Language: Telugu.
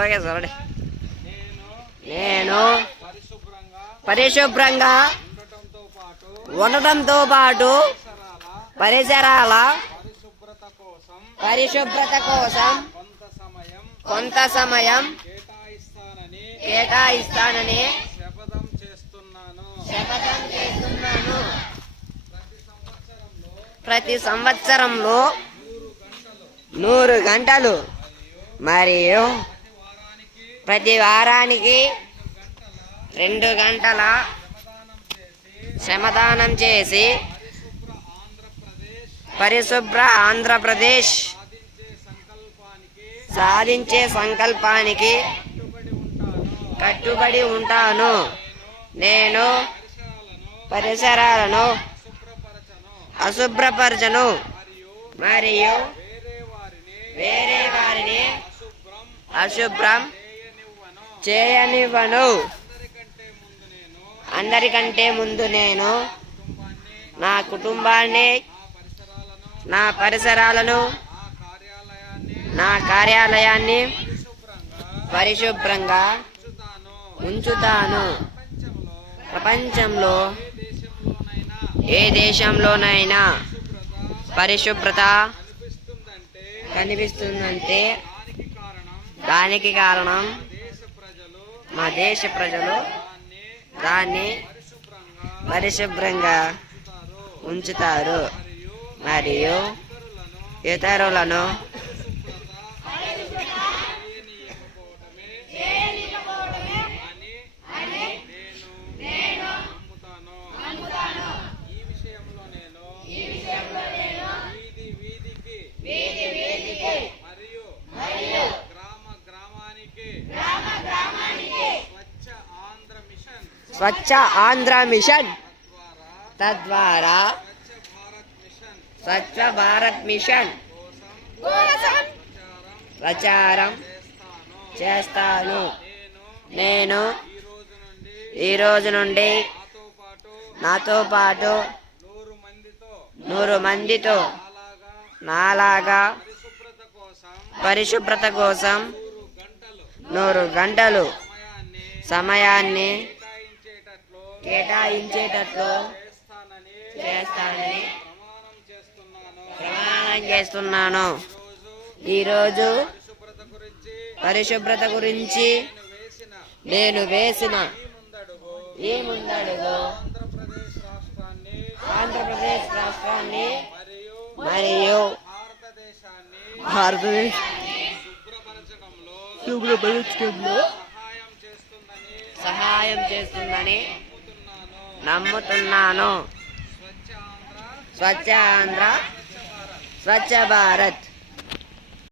Okay sir. నేను పరిశుభ్రంగా ఉండటంతో పాటు పరిసరాల పరిశుభ్రత కోసం కొంత సమయం కేటాయిస్తానని శపథం చేస్తున్నాను. ప్రతి సంవత్సరంలో 100 గంటలు మరియు ప్రతి వారానికి 2 గంటల శ్రమదానం చేసి పరిశుభ్ర ఆంధ్రప్రదేశ్ సాధించే సంకల్పానికి కట్టుబడి ఉంటాను. నేను పరిసరాలను అశుభ్రపరచను మరియు వేరే వారిని అశుభ్రం చేయనివ్వను. అందరికంటే ముందు నేను నా కుటుంబాన్ని, నా పరిసరాలను, నా కార్యాలయాన్ని పరిశుభ్రంగా ఉంచుతాను. ప్రపంచంలో ఏ దేశంలోనైనా పరిశుభ్రత కనిపిస్తుందంటే దానికి కారణం మా దేశ ప్రజలు దాన్ని పరిశుభ్రంగా ఉంచుతారు మరియు ఇతరులను స్వచ్ఛ ఆంధ్ర మిషన్ తద్వారా స్వచ్ఛ భారత్ మిషన్ కోసం ప్రచారం చేస్తాను. నేను ఈ రోజు నుండి నాతో పాటు 100 మందితో నాలాగా పరిశుభ్రత కోసం 100 గంటలు సమయాన్ని కేటాయించేటట్లు చేస్తానని ప్రమాణం చేస్తున్నాను. ఈరోజు పరిశుభ్రత గురించి నేను వేసిన ఈ ముందడుగు ఆంధ్రప్రదేశ్ రాష్ట్రాన్ని మరియు భారతదేశాన్ని శుభ్రపరచడంలో సహాయం చేస్తుందని నమ్ముతున్నాను. స్వచ్ఛ ఆంధ్ర, స్వచ్ఛ భారత్.